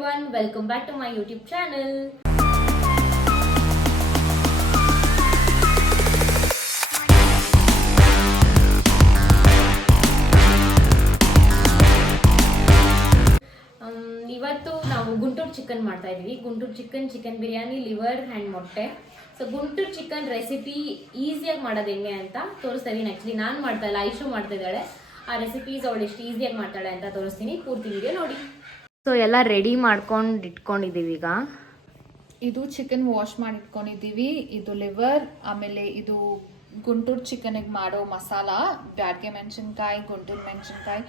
everyone, welcome back to my YouTube channel. ಇವತ್ತು ನಾವು Guntur chicken ಮಾಡ್ತಾ ಇದೀವಿ. Guntur chicken biryani, liver and ಮೊಟ್ಟೆ. ಸೊ ಗುಂಟೂರು ಚಿಕನ್ ರೆಸಿಪಿ ಈಸಿಯಾಗಿ ಮಾಡೋದು ಹೆಂಗೆ ಅಂತ ತೋರಿಸ್ತಾ ಇದೀನಿ. ಆ್ಯಕ್ಚುಲಿ ನಾನು ಮಾಡ್ತಾ ಇಲ್ಲ, ಐಶು ಮಾಡ್ತಾ ಇದ್ದಾಳೆ. ಆ ರೆಸಿಪೀಸ್ ಅವಳು ಎಷ್ಟು ಈಸಿಯಾಗಿ ಮಾಡ್ತಾಳೆ ಅಂತ ತೋರಿಸ್ತೀನಿ. ಪೂರ್ತಿ ವಿಡಿಯೋ ನೋಡಿ. ಸೊ ಎಲ್ಲ ರೆಡಿ ಮಾಡ್ಕೊಂಡು ಇಟ್ಕೊಂಡಿದ್ದೀವಿ. ಈಗ ಇದು ಚಿಕನ್ ವಾಶ್ ಮಾಡಿ ಇಟ್ಕೊಂಡಿದ್ದೀವಿ. ಇದು ಲಿವರ್, ಆಮೇಲೆ ಇದು ಗುಂಟೂರು ಚಿಕನ್ಗೆ ಮಾಡೋ ಮಸಾಲ, ಬ್ಯಾಡ್ಗೆ ಮೆಣಸಿನ್ಕಾಯಿ, ಗುಂಟೂರು ಮೆಣಸಿನ್ಕಾಯಿ,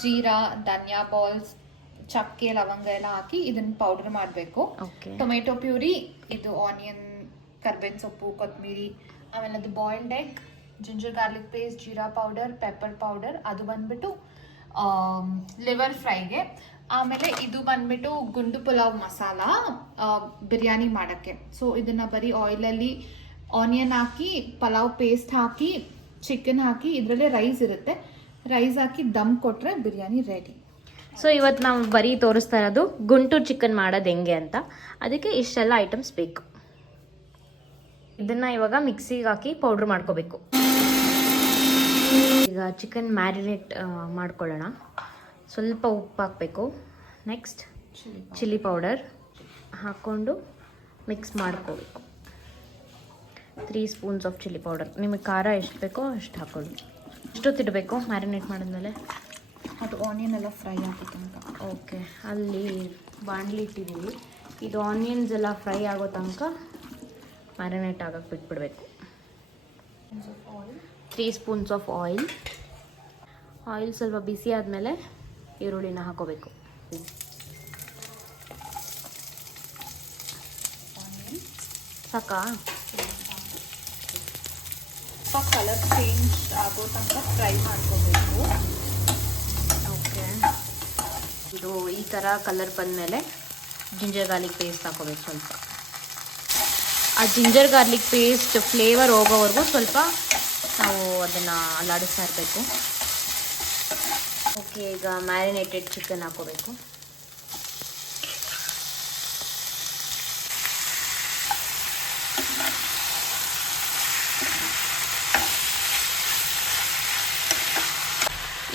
ಜೀರಾ, ಧನಿಯಾ ಬಾಲ್ಸ್, ಚಕ್ಕೆ, ಲವಂಗ ಎಲ್ಲ ಹಾಕಿ ಇದನ್ನ ಪೌಡರ್ ಮಾಡಬೇಕು. ಟೊಮೆಟೊ ಪ್ಯೂರಿ, ಇದು ಆನಿಯನ್, ಕರ್ಬೇವಿನ ಸೊಪ್ಪು, ಕೊತ್ತಂಬರಿ, ಆಮೇಲೆ ಅದು boiled egg, ginger garlic paste, jeera powder, pepper powder, ಅದು ಬಂದ್ಬಿಟ್ಟು ಲಿವರ್ ಫ್ರೈಗೆ. ಆಮೇಲೆ ಇದು ಬಂದ್ಬಿಟ್ಟು ಗುಂಡು ಪುಲಾವ್ ಮಸಾಲ ಬಿರಿಯಾನಿ ಮಾಡೋಕ್ಕೆ. ಸೊ ಇದನ್ನ ಬರೀ ಆಯಿಲಲ್ಲಿ ಆನಿಯನ್ ಹಾಕಿ, ಪಲಾವ್ ಪೇಸ್ಟ್ ಹಾಕಿ, ಚಿಕನ್ ಹಾಕಿ, ಇದರಲ್ಲೇ ರೈಸ್ ಇರುತ್ತೆ, ರೈಸ್ ಹಾಕಿ ದಮ್ ಕೊಟ್ಟರೆ ಬಿರಿಯಾನಿ ರೆಡಿ. ಸೊ ಇವತ್ತು ನಾವು ಬರೀ ತೋರಿಸ್ತಾ ಇರೋದು ಗುಂಟೂರು ಚಿಕನ್ ಮಾಡೋದು ಹೆಂಗೆ ಅಂತ. ಅದಕ್ಕೆ ಇಷ್ಟೆಲ್ಲ ಐಟಮ್ಸ್ ಬೇಕು. ಇದನ್ನು ಇವಾಗ ಮಿಕ್ಸಿಗೆ ಹಾಕಿ ಪೌಡ್ರ್ ಮಾಡ್ಕೋಬೇಕು. ಈಗ ಚಿಕನ್ ಮ್ಯಾರಿನೇಟ್ ಮಾಡ್ಕೊಳ್ಳೋಣ. ಸ್ವಲ್ಪ ಉಪ್ಪು ಹಾಕಬೇಕು. ನೆಕ್ಸ್ಟ್ ಚಿಲ್ಲಿ ಪೌಡರ್ ಹಾಕ್ಕೊಂಡು ಮಿಕ್ಸ್ ಮಾಡ್ಕೋಬೇಕು. 3 ಸ್ಪೂನ್ಸ್ ಆಫ್ ಚಿಲ್ಲಿ ಪೌಡರ್. ನಿಮಗೆ ಖಾರ ಎಷ್ಟು ಬೇಕೋ ಅಷ್ಟು ಹಾಕೊಳ್ಳಿ. ಎಷ್ಟೊತ್ತಿಡಬೇಕು ಮ್ಯಾರಿನೇಟ್ ಮಾಡಿದ್ಮೇಲೆ? ಅದು ಆನಿಯನ್ ಎಲ್ಲ ಫ್ರೈ ಆಗೋ ತನಕ. ಓಕೆ, ಅಲ್ಲಿ ಬಾಣಲಿ ಇಟ್ಟಿದ್ದೀವಿ. ಇದು ಆನಿಯನ್ಸ್ ಎಲ್ಲ ಫ್ರೈ ಆಗೋ ತನಕ ಮ್ಯಾರಿನೇಟ್ ಆಗೋಕ್ಕೆ ಬಿಟ್ಬಿಡಬೇಕು. 3 ಸ್ಪೂನ್ಸ್ ಆಫ್ ಆಯಿಲ್. ಆಯಿಲ್ ಸ್ವಲ್ಪ ಬಿಸಿ ಆದಮೇಲೆ ಈರುಳ್ಳಿನ ಹಾಕೋಬೇಕು. ಸಾಕಾ? ಸ್ವಲ್ಪ ಕಲರ್ ಚೇಂಜ್ ಆಗೋ ತನಕ ಫ್ರೈ ಮಾಡ್ಕೋಬೇಕು. ಓಕೆ, ಇದು ಈ ಥರ ಕಲರ್ ಬಂದಮೇಲೆ ಜಿಂಜರ್ ಗಾರ್ಲಿಕ್ ಪೇಸ್ಟ್ ಹಾಕೋಬೇಕು. ಸ್ವಲ್ಪ ಆ ಜಿಂಜರ್ ಗಾರ್ಲಿಕ್ ಪೇಸ್ಟ್ ಫ್ಲೇವರ್ ಹೋಗೋವರೆಗೂ ಸ್ವಲ್ಪ ನಾವು ಅದನ್ನು ಅಲ್ಲಾಡಿಸ್ತಾ ಇರಬೇಕು. ಓಕೆ, ಈಗ ಮ್ಯಾರಿನೇಟೆಡ್ ಚಿಕನ್ ಹಾಕೋಬೇಕು.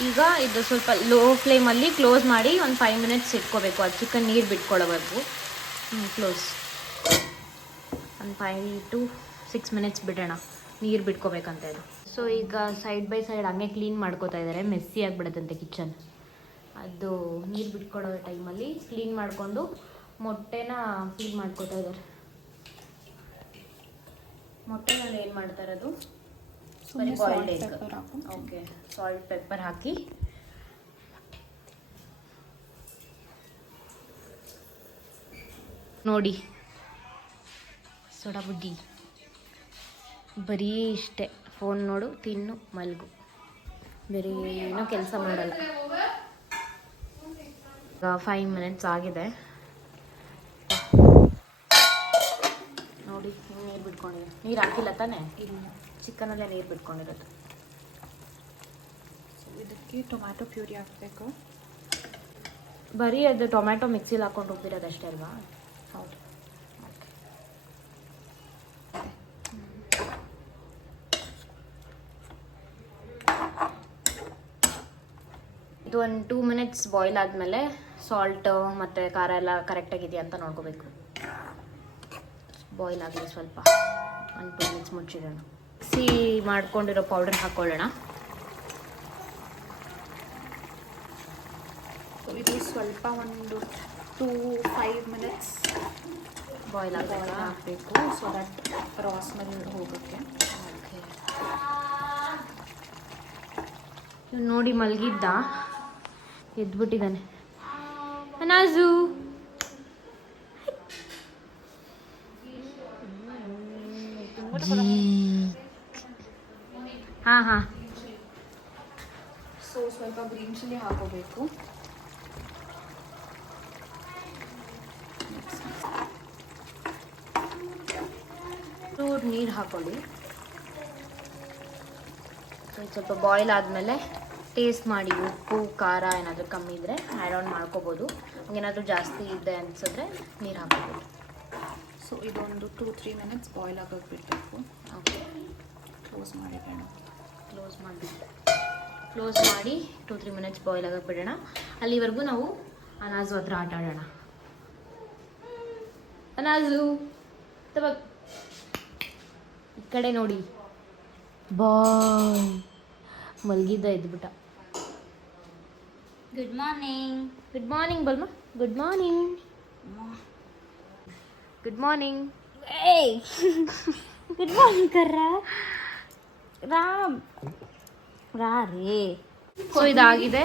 ಈಗ ಇದು ಸ್ವಲ್ಪ ಲೋ ಫ್ಲೇಮಲ್ಲಿ ಕ್ಲೋಸ್ ಮಾಡಿ ಒಂದು 5 ಮಿನಿಟ್ಸ್ ಇಟ್ಕೋಬೇಕು. ಅದು ಚಿಕನ್ ನೀರು ಬಿಟ್ಕೊಳ್ಳೋವರೆಗೂ. ಕ್ಲೋಸ್. ಒಂದು 5 to 6 ಮಿನಿಟ್ಸ್ ಬಿಡೋಣ, ನೀರು ಬಿಟ್ಕೋಬೇಕಂತ ಇದು. ಸೊ ಈಗ ಸೈಡ್ ಬೈ ಸೈಡ್ ಹಂಗೆ ಕ್ಲೀನ್ ಮಾಡ್ಕೋತಾ ಇದ್ದಾರೆ. ಮೆಸ್ಸಿ ಆಗಿಬಿಡುತ್ತಂತೆ ಕಿಚನ್. ಅದು ನೀರು ಬಿಟ್ಕೊಡೋ ಟೈಮಲ್ಲಿ ಕ್ಲೀನ್ ಮಾಡಿಕೊಂಡು ಮೊಟ್ಟೆನ ಕ್ಲೀನ್ ಮಾಡ್ಕೋತಾ ಇದ್ದಾರೆ. ಮೊಟ್ಟೆನಲ್ಲಿ ಏನು ಮಾಡ್ತಾ ಇರೋದು? Boiled egg. Okay, salt pepper ಹಾಕಿ ನೋಡಿ. ಸೋಡಾ ಬುಡ್ಡಿ ಬರೀ ಇಷ್ಟೇ. ಫೋನ್ ನೋಡು, ತಿನ್ನು, ಮಲ್ಗು, ಬೇರೆ ಏನೋ ಕೆಲಸ ಮಾಡಲ್ಲ. ಈಗ 5 ಮಿನಿಟ್ಸ್ ಆಗಿದೆ ನೋಡಿ. ನೀರು ಬಿಟ್ಕೊಂಡಿದೆ. ನೀರು ಹಾಕಿಲ್ಲ ತಾನೇ? ಚಿಕನಲ್ಲೇ ನೀರು ಬಿಟ್ಕೊಂಡಿರೋದು. ಇದಕ್ಕೆ ಟೊಮ್ಯಾಟೊ ಪ್ಯೂರಿ ಹಾಕಬೇಕು. ಬರೀ ಅದು ಟೊಮ್ಯಾಟೊ ಮಿಕ್ಸಿಲಿ ಹಾಕೊಂಡು ಹೋಗ್ತಿರೋದು ಅಷ್ಟೇ ಅಲ್ವಾ? ಹೌದು. ಇದು ಒಂದು 2 ಮಿನಿಟ್ಸ್ ಬಾಯ್ಲ್ ಆದಮೇಲೆ ಸಾಲ್ಟು ಮತ್ತು ಖಾರ ಎಲ್ಲ ಕರೆಕ್ಟಾಗಿದೆಯಾ ಅಂತ ನೋಡ್ಕೋಬೇಕು. ಬಾಯ್ಲ್ ಆಗಲಿ ಸ್ವಲ್ಪ. 1-2 ಮಿನಿಟ್ಸ್ ಮುಚ್ಚಿಡೋಣ. ಮಿಕ್ಸಿ ಮಾಡ್ಕೊಂಡಿರೋ ಪೌಡರ್ ಹಾಕ್ಕೊಳ್ಳೋಣ. ಇದು ಸ್ವಲ್ಪ ಒಂದು 2-5 ಮಿನಿಟ್ಸ್ ಬಾಯ್ಲ್ ಹಾಕಬೇಕು. ಸೊ ದಟ್ ರಾ ಸ್ಮೆಲ್ ಹೋಗೋಕ್ಕೆ. ಓಕೆ, ನೋಡಿ ಮಲಗಿದ್ದ, ಎದ್ಬಿಟ್ಟಿದ್ದಾನೆ ಅನಾಜು. ಹಾಂ. ಸೊ ಸ್ವಲ್ಪ ಗ್ರೀನ್ ಚಿಲ್ಲಿ ಹಾಕೋಬೇಕು. ನೀರು ಹಾಕೊಳ್ಳಿ. ಸ್ವಲ್ಪ ಬಾಯ್ಲ್ ಆದಮೇಲೆ ಟೇಸ್ಟ್ ಮಾಡಿ, ಉಪ್ಪು ಖಾರ ಏನಾದರೂ ಕಮ್ಮಿ ಇದ್ದರೆ ಆ್ಯಡ್ ಆನ್ ಮಾಡ್ಕೋಬೋದು. ಏನಾದರೂ ಜಾಸ್ತಿ ಇದೆ ಅನಿಸಿದ್ರೆ ನೀರು ಹಾಕ್ಬೋದು. ಸೊ ಇದೊಂದು 2-3 ಮಿನಿಟ್ಸ್ ಬಾಯ್ಲ್ ಆಗೋಕೆ ಬಿಡಬೇಕು. Okay, close ಮಾಡಿಡೋಣ. ಕ್ಲೋಸ್ ಮಾಡಿ 2-3 ಮಿನಿಟ್ಸ್ ಬಾಯ್ಲ್ ಆಗೋಕೆ ಬಿಡೋಣ. ಅಲ್ಲಿವರೆಗೂ ನಾವು ಅನಾಜು ಹತ್ರ ಆಟ ಆಡೋಣ. ಅನಾಜು ಈ ಕಡೆ ನೋಡಿ, ಬಾಯ್ ಮಲಗಿದ್ದ ಇದ್ಬಿಟ್ಟ. Good morning. ಗುಡ್ ಮಾರ್ನಿಂಗ್ ಬಲ್ಮ. Good morning. Good morning. Good morning ಕರ್ರ ರಾಮ್ ರಾ ರೇ. ಸೊ ಇದಾಗಿದೆ.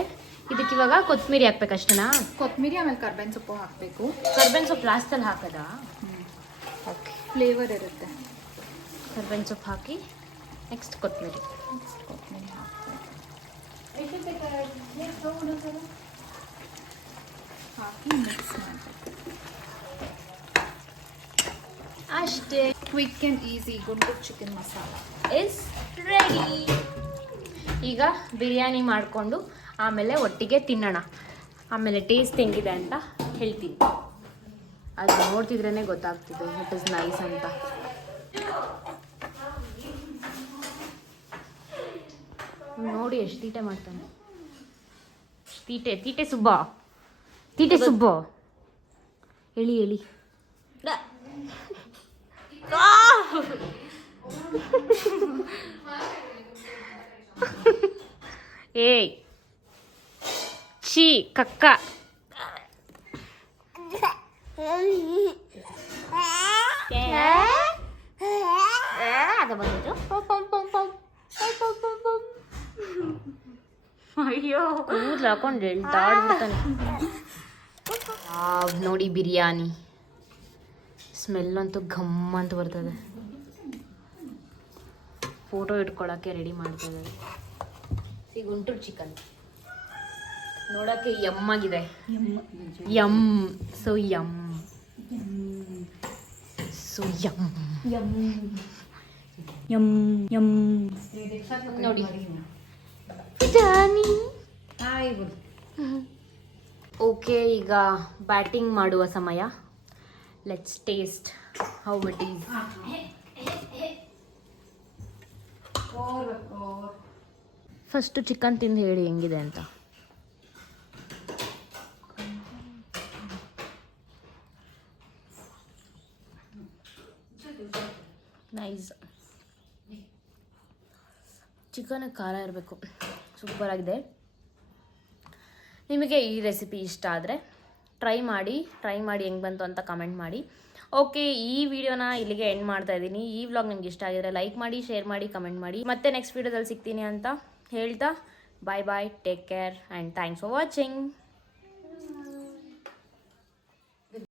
ಇದಕ್ಕೆ ಇವಾಗ ಕೊತ್ತಂಬರಿ ಹಾಕ್ಬೇಕಷ್ಟೇನಾ? ಕೊತ್ತಂಬರಿ ಆಮೇಲೆ ಕರ್ಬೇವಿನ ಸೊಪ್ಪು ಹಾಕಬೇಕು. ಕರ್ಬೇವಿನ ಸೊಪ್ಪು ಲಾಸ್ಟಲ್ಲಿ ಹಾಕೋದಾ? ಓಕೆ, ಫ್ಲೇವರ್ ಇರುತ್ತೆ. ಕರ್ಬೇವಿನ ಸೊಪ್ಪು ಹಾಕಿ ನೆಕ್ಸ್ಟ್ ಕೊತ್ತಂಬರಿ. ಕೊತ್ತಂಬರಿ ಹಾಕಿ ಮಿಕ್ಸ್ ಮಾಡಬೇಕು. ಅಷ್ಟೇ. Quick and easy Guntur chicken masala is ready. ಈಗ ಬಿರಿಯಾನಿ ಮಾಡಿಕೊಂಡು ಆಮೇಲೆ ಒಟ್ಟಿಗೆ ತಿನ್ನೋಣ. ಆಮೇಲೆ ಟೇಸ್ಟ್ ಹೆಂಗಿದೆ ಅಂತ ಹೇಳ್ತೀನಿ. ಅದು ನೋಡ್ತಿದ್ರೇ ಗೊತ್ತಾಗ್ತಿದೆ ಇಟ್ ಇಸ್ ನೈಸ್ ಅಂತ. ನೋಡಿ ಎಷ್ಟು ತೀಟೆ ಮಾಡ್ತಾನೆ. ತೀಟೆ ಸುಬ್ಬ, ತೀಟೆ ಸುಬ್ಬ. ಹೇಳಿ ಏಯ್ ಛೀ ಕಕ್ಕ. ಅಯ್ಯೋ ಕೂದಲು ಹಾಕೊಂಡು ಹೇಳ್ತಾಡ್ಬಿಡ್ತಾನೆ. ನೋಡಿ ಬಿರಿಯಾನಿ ಸ್ಮೆಲ್ ಅಂತೂ ಘಮ್ ಅಂತ ಬರ್ತದೆ. ಫೋಟೋ ಇಟ್ಕೊಳ್ಳೋಕ್ಕೆ ರೆಡಿ ಮಾಡ್ತಾ ಇದ್ದಾರೆ. ಈ ಗುಂಟೂರು ಚಿಕನ್ ನೋಡೋಕ್ಕೆ ಯಮ್ಮಾಗಿದೆ. Yum so yum so yum yum yum ನೋಡಿ. ಓಕೆ, ಈಗ ಬ್ಯಾಟಿಂಗ್ ಮಾಡುವ ಸಮಯ. Let's taste how it is. First chicken ತಿಂದು ಹೇಳಿ ಹೆಂಗಿದೆ ಅಂತ. ನೈಸ್. ಚಿಕನ್ ಖಾರ ಇರಬೇಕು. ಸೂಪರ್ ಆಗಿದೆ. ನಿಮಗೆ ಈ ರೆಸಿಪಿ ಇಷ್ಟ ಆದರೆ ಟ್ರೈ ಮಾಡಿ ಹೆಂಗೆ ಬಂತು ಅಂತ ಕಮೆಂಟ್ ಮಾಡಿ. ಓಕೆ, ಈ ವಿಡಿಯೋನ ಇಲ್ಲಿಗೆ ಎಂಡ್ ಮಾಡ್ತಾ ಇದ್ದೀನಿ. ಈ ವ್ಲಾಗ್ ನಿಮ್ಗೆ ಇಷ್ಟ ಆಗಿದ್ರೆ ಲೈಕ್ ಮಾಡಿ, ಶೇರ್ ಮಾಡಿ, ಕಮೆಂಟ್ ಮಾಡಿ. ಮತ್ತೆ ನೆಕ್ಸ್ಟ್ ವಿಡಿಯೋದಲ್ಲಿ ಸಿಗ್ತೀನಿ ಅಂತ ಹೇಳ್ತಾ bye, take care and thanks for watching.